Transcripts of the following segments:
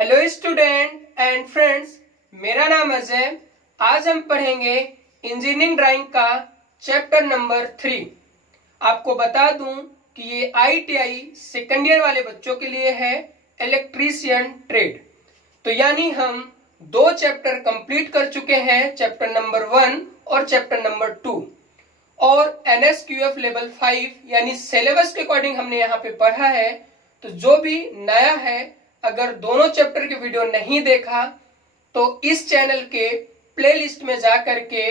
Hello student and friends, मेरा नाम अजय। आज हम पढ़ेंगे इंजीनियरिंग ड्राइंग का चैप्टर नंबर 3। आपको बता दूं कि ये ITI सेकेंड ईयर वाले बच्चों के लिए है, इलेक्ट्रीशियन ट्रेड। तो यानी हम 2 चैप्टर कंप्लीट कर चुके हैं, चैप्टर नंबर 1 और चैप्टर नंबर 2। और NSQF लेवल 5 यानी सिलेबस के अकॉर्डिंग हमने यहाँ पे पढ़ा है। तो जो भी नया है, अगर दोनों चैप्टर के वीडियो नहीं देखा तो इस चैनल के प्लेलिस्ट में जा करके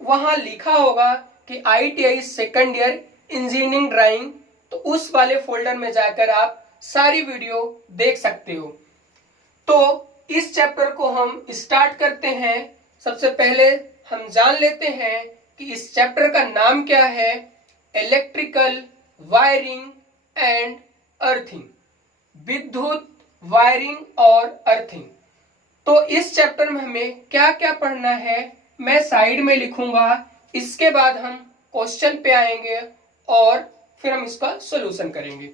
वहां लिखा होगा कि ITI second year engineering drawing, तो उस वाले फोल्डर में जाकर आप सारी वीडियो देख सकते हो। तो इस चैप्टर को हम स्टार्ट करते हैं। सबसे पहले हम जान लेते हैं कि इस चैप्टर का नाम क्या है। इलेक्ट्रिकल वायरिंग एंड अर्थिंग, विद्युत वायरिंग और अर्थिंग। तो इस चैप्टर में हमें क्या क्या पढ़ना है मैं साइड में लिखूंगा। इसके बाद हम क्वेश्चन पे आएंगे और फिर हम इसका सॉल्यूशन करेंगे।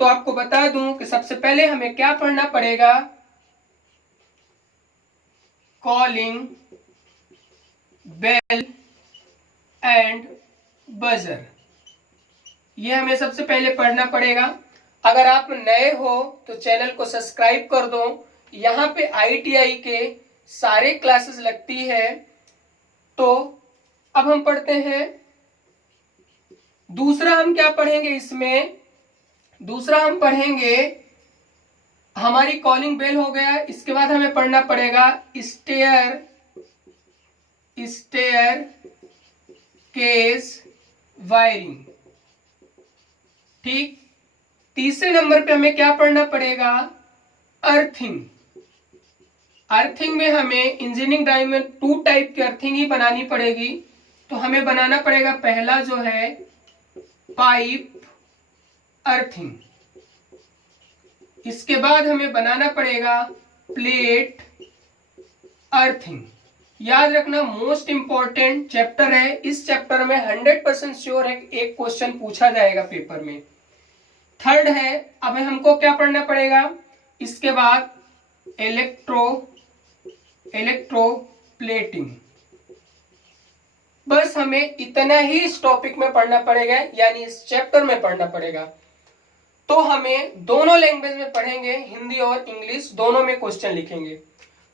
तो आपको बता दूं कि सबसे पहले हमें क्या पढ़ना पड़ेगा। कॉलिंग बेल एंड बजर, ये हमें सबसे पहले पढ़ना पड़ेगा। अगर आप नए हो तो चैनल को सब्सक्राइब कर दो। यहाँ पे ITI के सारे क्लासेस लगती है। तो अब हम पढ़ते हैं दूसरा। हम क्या पढ़ेंगे इसमें? दूसरा हम पढ़ेंगे, हमारी कॉलिंग बेल हो गया। इसके बाद हमें पढ़ना पड़ेगा स्टेयर केस वायरिंग। ठीक। तीसरे नंबर पे हमें क्या पढ़ना पड़ेगा? अर्थिंग। अर्थिंग में हमें इंजीनियरिंग ड्राइंग में 2 टाइप की अर्थिंग ही बनानी पड़ेगी। तो हमें बनाना पड़ेगा, पहला जो है पाइप अर्थिंग। इसके बाद हमें बनाना पड़ेगा प्लेट अर्थिंग। याद रखना, मोस्ट इंपॉर्टेंट चैप्टर है। इस चैप्टर में 100% श्योर है एक क्वेश्चन पूछा जाएगा पेपर में। थर्ड है, अब हमको क्या पढ़ना पड़ेगा इसके बाद? इलेक्ट्रोप्लेटिंग। बस हमें इतना ही इस टॉपिक में पढ़ना पड़ेगा, यानी इस चैप्टर में पढ़ना पड़ेगा। तो हमें दोनों लैंग्वेज में पढ़ेंगे, हिंदी और इंग्लिश दोनों में क्वेश्चन लिखेंगे।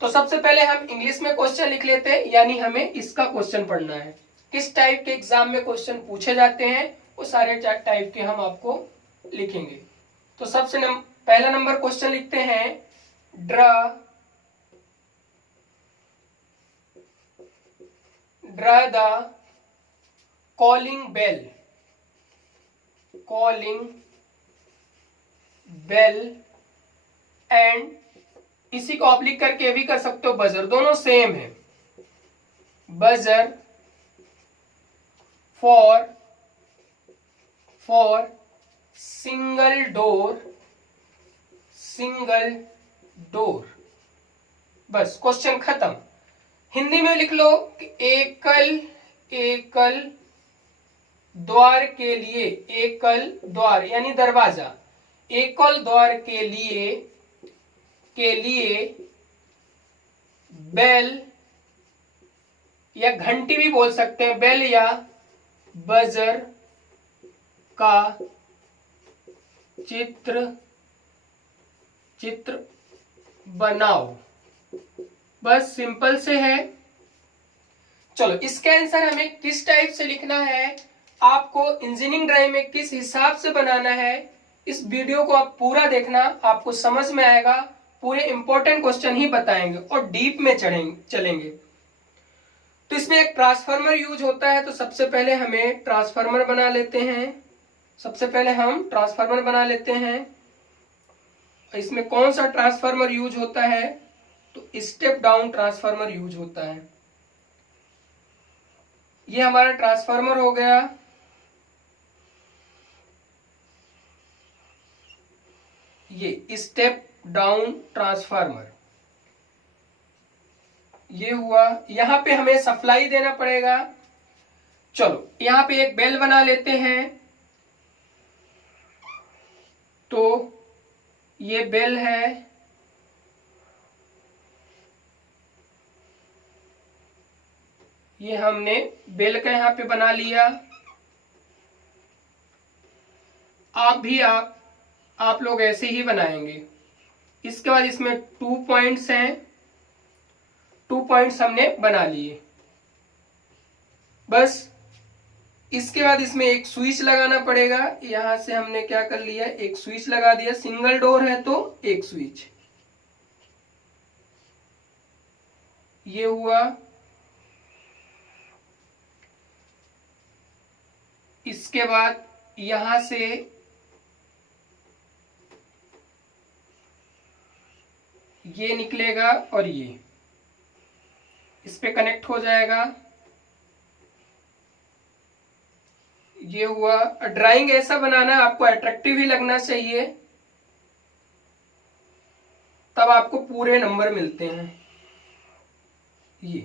तो सबसे पहले हम इंग्लिश में क्वेश्चन लिख लेते हैं, यानी हमें इसका क्वेश्चन पढ़ना है। किस टाइप के एग्जाम में क्वेश्चन पूछे जाते हैं वो सारे टाइप के हम आपको लिखेंगे। तो सबसे पहला नंबर क्वेश्चन लिखते हैं, draw the calling bell and, इसी को ऑब्लिक करके भी कर सकते हो बजर, दोनों सेम है। Buzzer for single door. बस क्वेश्चन खत्म। हिंदी में लिख लो कि एकल द्वार के लिए, एकल द्वार यानी दरवाजा, एकल द्वार के लिए बेल या घंटी भी बोल सकते हैं, बेल या बजर का चित्र बनाओ। बस सिंपल से है। चलो, इसका आंसर हमें किस टाइप से लिखना है, आपको इंजीनियरिंग ड्राइंग में किस हिसाब से बनाना है, इस वीडियो को आप पूरा देखना, आपको समझ में आएगा। पूरे इंपॉर्टेंट क्वेश्चन ही बताएंगे और डीप में चलेंगे। तो इसमें एक ट्रांसफार्मर यूज होता है। तो सबसे पहले हमें ट्रांसफार्मर बना लेते हैं। इसमें कौन सा ट्रांसफार्मर यूज होता है? तो स्टेप डाउन ट्रांसफार्मर यूज होता है। ये हमारा ट्रांसफार्मर हो गया। ये स्टेप डाउन ट्रांसफार्मर, ये हुआ। यहां पे हमें सप्लाई देना पड़ेगा। चलो, यहां पे एक बेल बना लेते हैं। तो ये बेल है, ये हमने बेल का यहाँ पे बना लिया। आप लोग ऐसे ही बनाएंगे। इसके बाद इसमें 2 पॉइंट्स हैं, 2 पॉइंट्स हमने बना लिए। बस इसके बाद इसमें एक स्विच लगाना पड़ेगा। यहां से हमने क्या कर लिया, एक स्विच लगा दिया। सिंगल डोर है तो एक स्विच, ये हुआ। इसके बाद यहां से ये निकलेगा और ये इस पे कनेक्ट हो जाएगा। ये हुआ। ड्राइंग ऐसा बनाना आपको अट्रैक्टिव ही लगना चाहिए, तब आपको पूरे नंबर मिलते हैं। ये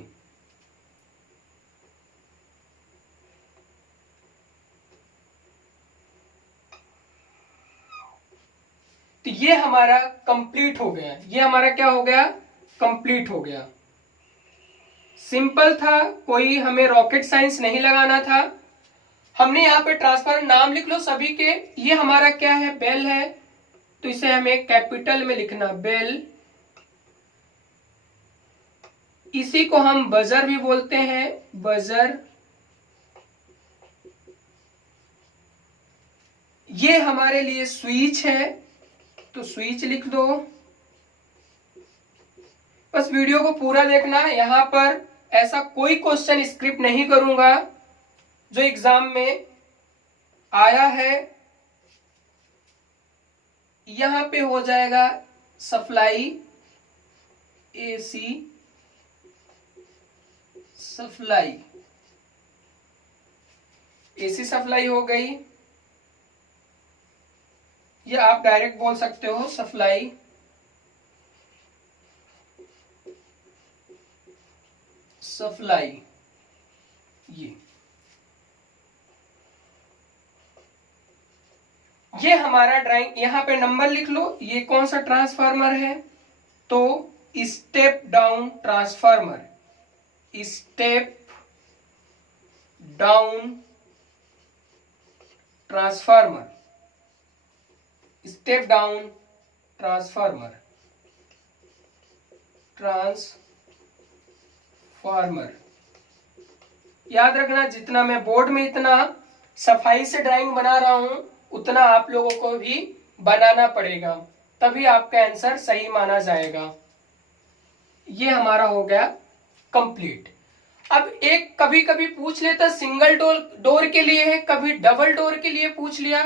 तो ये हमारा कंप्लीट हो गया। ये हमारा क्या हो गया, कंप्लीट हो गया। सिंपल था, कोई हमें रॉकेट साइंस नहीं लगाना था। हमने यहाँ पे ट्रांसफार्मर नाम लिख लो सभी के। ये हमारा क्या है, बेल है, तो इसे हमें कैपिटल में लिखना, बेल। इसी को हम बजर भी बोलते हैं, बजर। ये हमारे लिए स्विच है, तो स्विच लिख दो। बस वीडियो को पूरा देखना। यहां पर ऐसा कोई क्वेश्चन स्क्रिप्ट नहीं करूंगा जो एग्जाम में आया है। यहां पे हो जाएगा supply, AC supply, AC supply हो गई। ये आप डायरेक्ट बोल सकते हो, सप्लाई। सप्लाई, ये हमारा ड्राइंग। यहां पे नंबर लिख लो। ये कौन सा ट्रांसफार्मर है, तो step down transformer, step down transformer, step down transformer, transformer. याद रखना, जितना मैं बोर्ड में इतना सफाई से ड्राइंग बना रहा हूं, उतना आप लोगों को भी बनाना पड़ेगा, तभी आपका आंसर सही माना जाएगा। ये हमारा हो गया कंप्लीट। अब एक कभी कभी पूछ लेता सिंगल डोर के लिए है, कभी डबल डोर के लिए पूछ लिया,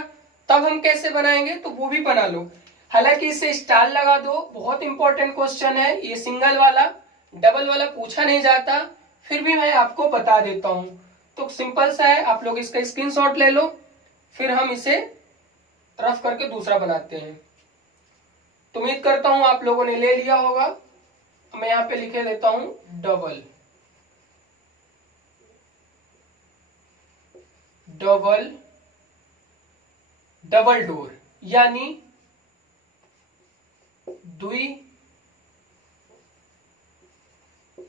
तब हम कैसे बनाएंगे, तो वो भी बना लो। हालांकि इसे स्टार लगा दो, बहुत इंपॉर्टेंट क्वेश्चन है। ये सिंगल वाला डबल वाला पूछा नहीं जाता, फिर भी मैं आपको बता देता हूं। तो सिंपल सा है, आप लोग इसका स्क्रीनशॉट ले लो, फिर हम इसे रफ करके दूसरा बनाते हैं। तो उम्मीद करता हूं आप लोगों ने ले लिया होगा। मैं यहां पे लिखे देता हूं डबल, डबल, डबल डोर, यानी द्वि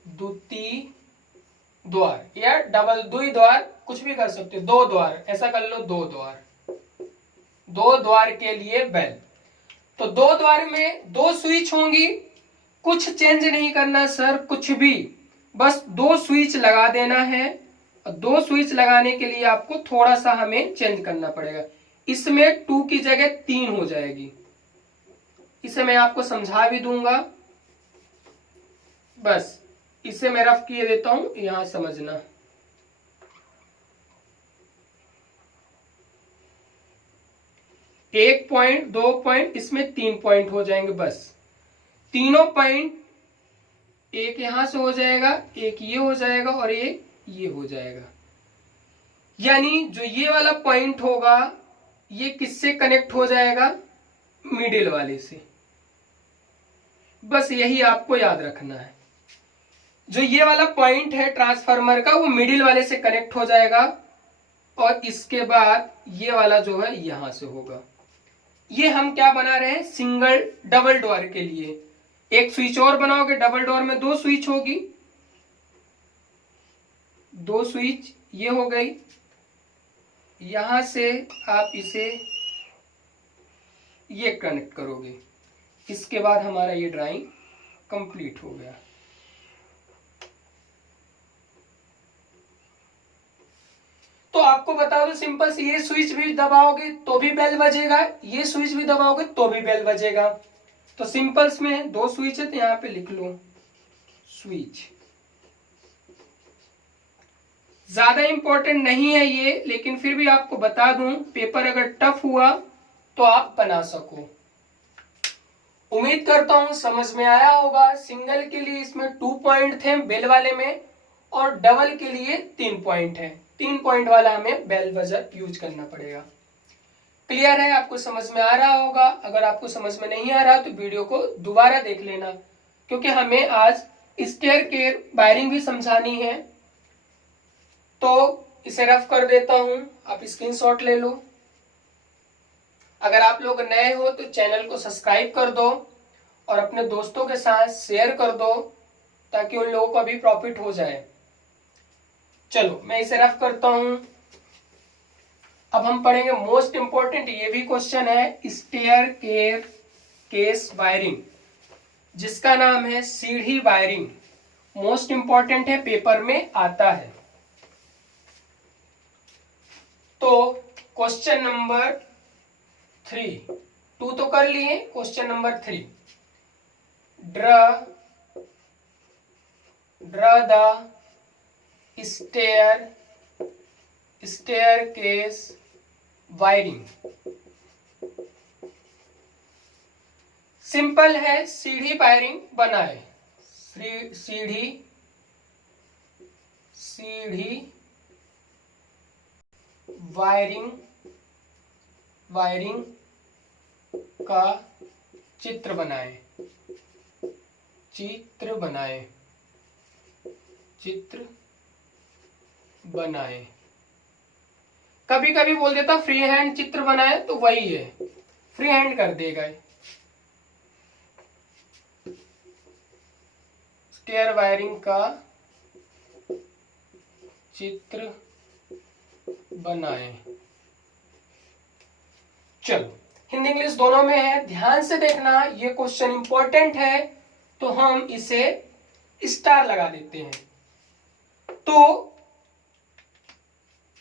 द्वितीय द्वार, या डबल द्वि द्वार, कुछ भी कर सकते हो। 2 द्वार, ऐसा कर लो, 2 द्वार, 2 द्वार के लिए बेल। तो 2 द्वार में 2 स्विच होंगी। कुछ चेंज नहीं करना सर, कुछ भी, बस 2 स्विच लगा देना है। 2 स्विच लगाने के लिए आपको थोड़ा सा हमें चेंज करना पड़ेगा। इसमें 2 की जगह 3 हो जाएगी। इसे मैं आपको समझा भी दूंगा, बस इसे मैं रफ किए देता हूं, यहां समझना। 1 पॉइंट, 2 पॉइंट, इसमें 3 पॉइंट हो जाएंगे। बस तीनों पॉइंट, एक यहां से हो जाएगा, एक ये हो जाएगा और एक ये हो जाएगा। यानी जो ये वाला पॉइंट होगा, ये किससे कनेक्ट हो जाएगा, मिडिल वाले से। बस यही आपको याद रखना है। जो ये वाला पॉइंट है ट्रांसफार्मर का, वो मिडिल वाले से कनेक्ट हो जाएगा, और इसके बाद ये वाला जो है यहां से होगा। ये हम क्या बना रहे हैं, सिंगल डबल डोर के लिए। एक स्विच और बनाओगे, डबल डोर में 2 स्विच होगी, दो स्विच ये हो गई, यहां से आप इसे ये कनेक्ट करोगे, इसके बाद हमारा ये ड्राइंग कंप्लीट हो गया। तो आपको बता दो सिंपल से, ये स्विच भी दबाओगे तो भी बेल बजेगा, ये स्विच भी दबाओगे तो भी बेल बजेगा। तो सिंपल्स में दो स्विच है तो यहां पे लिख लो स्विच। ज्यादा इंपॉर्टेंट नहीं है ये, लेकिन फिर भी आपको बता दूं, पेपर अगर टफ हुआ तो आप बना सको। उम्मीद करता हूं समझ में आया होगा। सिंगल के लिए इसमें 2 पॉइंट थे बेल वाले में, और डबल के लिए 3 पॉइंट है। 3 पॉइंट वाला हमें बेल बजर यूज करना पड़ेगा। क्लियर है? आपको समझ में आ रहा होगा। अगर आपको समझ में नहीं आ रहा तो वीडियो को दोबारा देख लेना, क्योंकि हमें आज स्टेयर केयर वायरिंग भी समझानी है। तो इसे रफ कर देता हूं, आप स्क्रीनशॉट ले लो। अगर आप लोग नए हो तो चैनल को सब्सक्राइब कर दो और अपने दोस्तों के साथ शेयर कर दो, ताकि उन लोगों को भी प्रॉफिट हो जाए। चलो मैं इसे रफ करता हूं। अब हम पढ़ेंगे मोस्ट इंपॉर्टेंट, ये भी क्वेश्चन है, स्टेयर केयर केस वायरिंग, जिसका नाम है सीढ़ी वायरिंग। मोस्ट इंपॉर्टेंट है, पेपर में आता है। तो क्वेश्चन नंबर 3, 2 तो कर लिए, question number 3, draw the staircase wiring. Simple है, सीढ़ी वायरिंग बनाए। सीढ़ी वायरिंग का चित्र बनाए। कभी कभी बोल देता फ्री हैंड चित्र बनाए, तो वही है, फ्री हैंड कर देगा। स्टेयर वायरिंग का चित्र बनाए। चलो, हिंदी इंग्लिश दोनों में है, ध्यान से देखना, ये क्वेश्चन इंपॉर्टेंट है, तो हम इसे स्टार लगा देते हैं। तो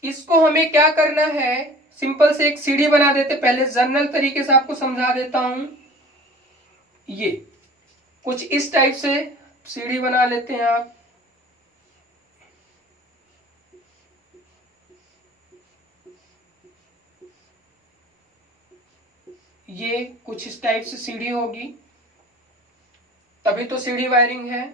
इसको हमें क्या करना है, सिंपल से एक सीढ़ी बना देते। पहले जनरल तरीके से आपको समझा देता हूं। ये कुछ इस टाइप से सीढ़ी बना लेते हैं आप। ये कुछ इस टाइप से सीढ़ी होगी, तभी तो सीढ़ी वायरिंग है।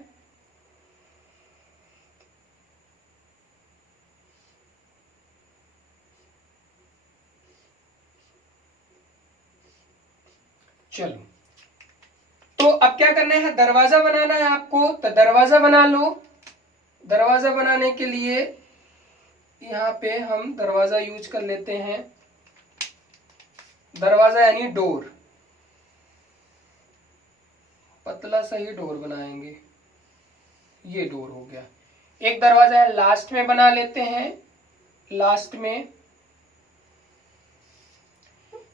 चलो, तो अब क्या करना है, दरवाजा बनाना है आपको, तो दरवाजा बना लो। दरवाजा बनाने के लिए यहाँ पे हम दरवाजा यूज कर लेते हैं। दरवाजा यानी डोर, पतला सा ही डोर बनाएंगे। ये डोर हो गया। एक दरवाजा है, लास्ट में बना लेते हैं। लास्ट में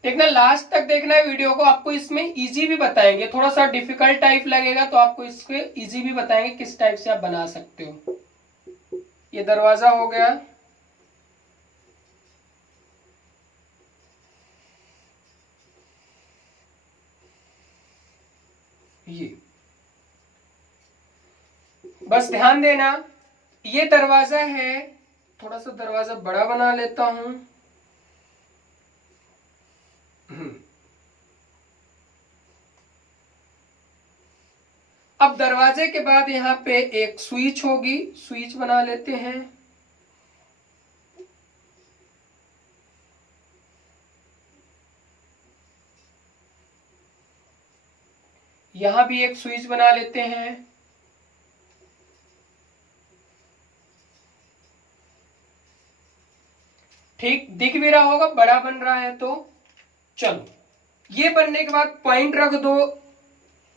देखना, लास्ट तक देखना है वीडियो को, आपको इसमें इजी भी बताएंगे। थोड़ा सा डिफिकल्ट टाइप लगेगा तो आपको इसके इजी भी बताएंगे किस टाइप से आप बना सकते हो। ये दरवाजा हो गया। ये बस ध्यान देना, ये दरवाजा है। थोड़ा सा दरवाजा बड़ा बना लेता हूं। अब दरवाजे के बाद यहाँ पे एक स्विच होगी, स्विच बना लेते हैं। यहां भी एक स्विच बना लेते हैं। ठीक दिख भी रहा होगा, बड़ा बन रहा है तो। चलो, ये बनने के बाद पॉइंट रख दो।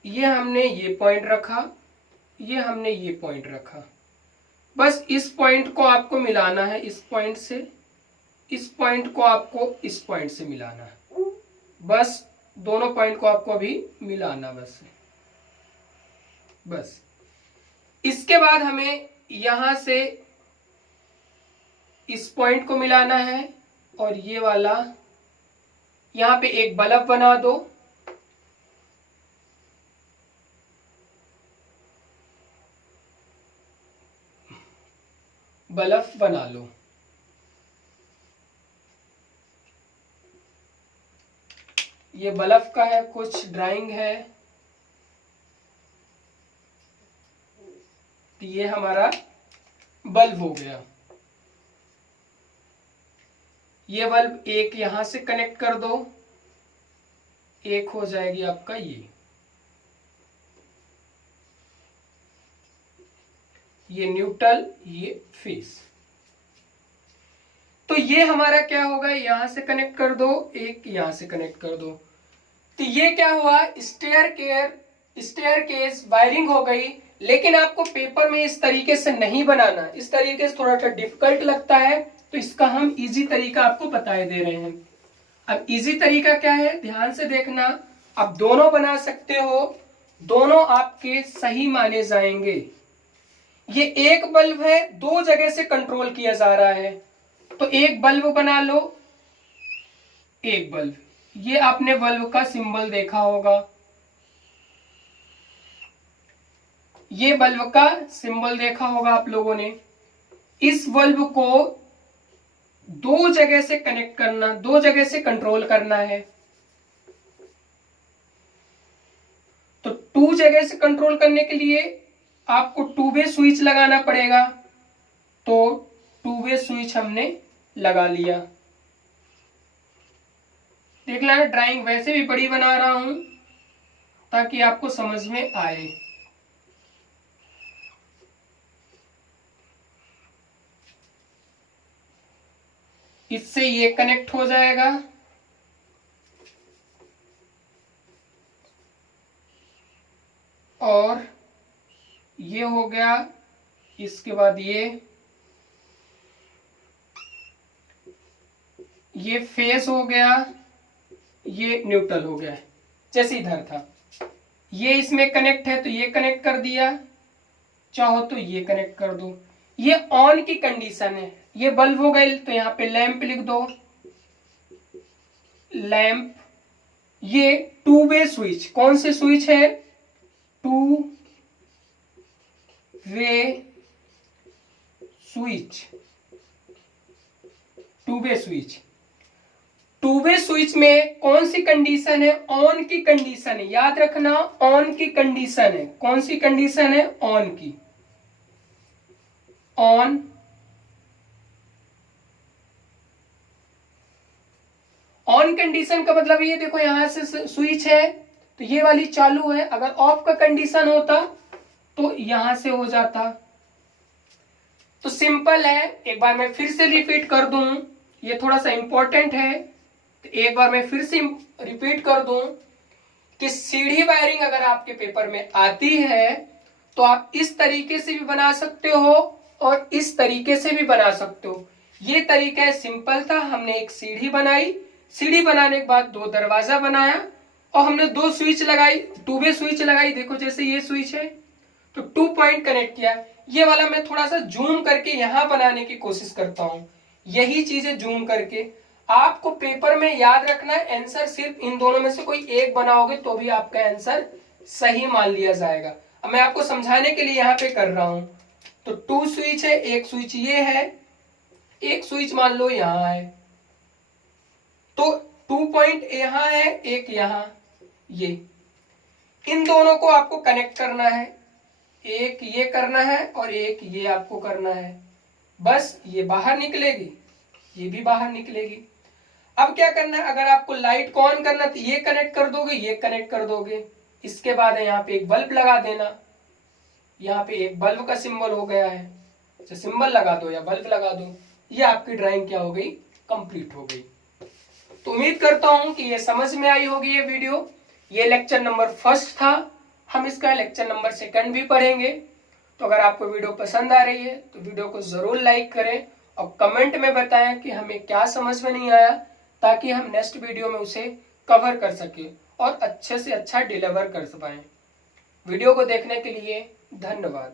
ये हमने ये पॉइंट रखा, ये हमने ये पॉइंट रखा। बस इस पॉइंट को आपको मिलाना है, इस पॉइंट से इस पॉइंट को आपको इस पॉइंट से मिलाना है। बस दोनों पॉइंट को आपको अभी मिलाना बस। इसके बाद हमें यहां से इस पॉइंट को मिलाना है और ये वाला यहां पे एक बल्ब बना दो। बल्ब बना लो। ये बल्ब का है, कुछ ड्राइंग है। ये हमारा बल्ब हो गया। ये बल्ब एक यहां से कनेक्ट कर दो, एक हो जाएगी आपका ये न्यूट्रल, ये फेस। तो ये हमारा क्या होगा, यहां से कनेक्ट कर दो, एक यहां से कनेक्ट कर दो। तो ये क्या हुआ, स्टेयर केस वायरिंग हो गई। लेकिन आपको पेपर में इस तरीके से नहीं बनाना, इस तरीके से थोड़ा सा डिफिकल्ट लगता है, तो इसका हम इजी तरीका आपको बताए दे रहे हैं। अब इजी तरीका क्या है, ध्यान से देखना। आप दोनों बना सकते हो, दोनों आपके सही माने जाएंगे। ये एक बल्ब है, दो जगह से कंट्रोल किया जा रहा है, तो एक बल्ब बना लो, एक बल्ब। ये आपने बल्ब का सिंबल देखा होगा, ये बल्ब का सिंबल देखा होगा आप लोगों ने। इस बल्ब को दो जगह से कनेक्ट करना, दो जगह से कंट्रोल करना है। तो टू जगह से कंट्रोल करने के लिए आपको टू वे स्विच लगाना पड़ेगा। तो टू वे स्विच हमने लगा लिया। देख लेना, ड्राइंग वैसे भी बड़ी बना रहा हूं ताकि आपको समझ में आए। इससे ये कनेक्ट हो जाएगा और ये हो गया। इसके बाद ये फेस हो गया, ये न्यूट्रल हो गया, जैसे इधर था। ये इसमें कनेक्ट है तो ये कनेक्ट कर दिया, चाहो तो ये कनेक्ट कर दो। ये ऑन की कंडीशन है। ये बल्ब हो गए तो यहाँ पे लैंप लिख दो, लैंप। ये टू वे स्विच, कौन से स्विच है, two way switch, two way switch. Two way switch में कौन सी कंडीशन है, ऑन की कंडीशन है। याद रखना, ऑन की कंडीशन है। कौन सी कंडीशन है, ऑन की, ऑन। ऑन कंडीशन का मतलब ये देखो, यहां से स्विच है तो ये वाली चालू है। अगर ऑफ का कंडीशन होता तो यहां से हो जाता। तो सिंपल है। एक बार मैं फिर से रिपीट कर दूं, ये थोड़ा सा इंपॉर्टेंट है, तो एक बार मैं फिर से रिपीट कर दूं कि सीढ़ी वायरिंग अगर आपके पेपर में आती है तो आप इस तरीके से भी बना सकते हो और इस तरीके से भी बना सकते हो। ये तरीका सिंपल था। हमने एक सीढ़ी बनाई, सीढ़ी बनाने के बाद दो दरवाजा बनाया और हमने दो स्विच लगाई, टू वे स्विच लगाई। देखो जैसे ये स्विच है तो 2 पॉइंट कनेक्ट किया। ये वाला मैं थोड़ा सा जूम करके यहां बनाने की कोशिश करता हूं। यही चीजें जूम करके आपको पेपर में याद रखना है। आंसर सिर्फ इन दोनों में से कोई एक बनाओगे तो भी आपका आंसर सही मान लिया जाएगा। अब मैं आपको समझाने के लिए यहाँ पे कर रहा हूं। तो 2 स्विच है, एक स्विच ये है, एक स्विच मान लो यहां है, तो 2 पॉइंट यहां है, एक यहां। ये इन दोनों को आपको कनेक्ट करना है, एक ये करना है और एक ये आपको करना है। बस ये बाहर निकलेगी, ये भी बाहर निकलेगी। अब क्या करना है, अगर आपको लाइट को ऑन करना तो ये कनेक्ट कर दोगे, ये कनेक्ट कर दोगे। इसके बाद यहाँ पे एक बल्ब लगा देना। यहाँ पे एक बल्ब का सिंबल हो गया है, तो सिंबल लगा दो या बल्ब लगा दो। ये आपकी ड्राइंग क्या हो गई, कंप्लीट हो गई। तो उम्मीद करता हूं कि ये समझ में आई होगी ये वीडियो। ये लेक्चर नंबर 1 था, हम इसका लेक्चर नंबर 2 भी पढ़ेंगे। तो अगर आपको वीडियो पसंद आ रही है तो वीडियो को ज़रूर लाइक करें और कमेंट में बताएं कि हमें क्या समझ में नहीं आया, ताकि हम नेक्स्ट वीडियो में उसे कवर कर सके और अच्छे से अच्छा डिलीवर कर पाएं। वीडियो को देखने के लिए धन्यवाद।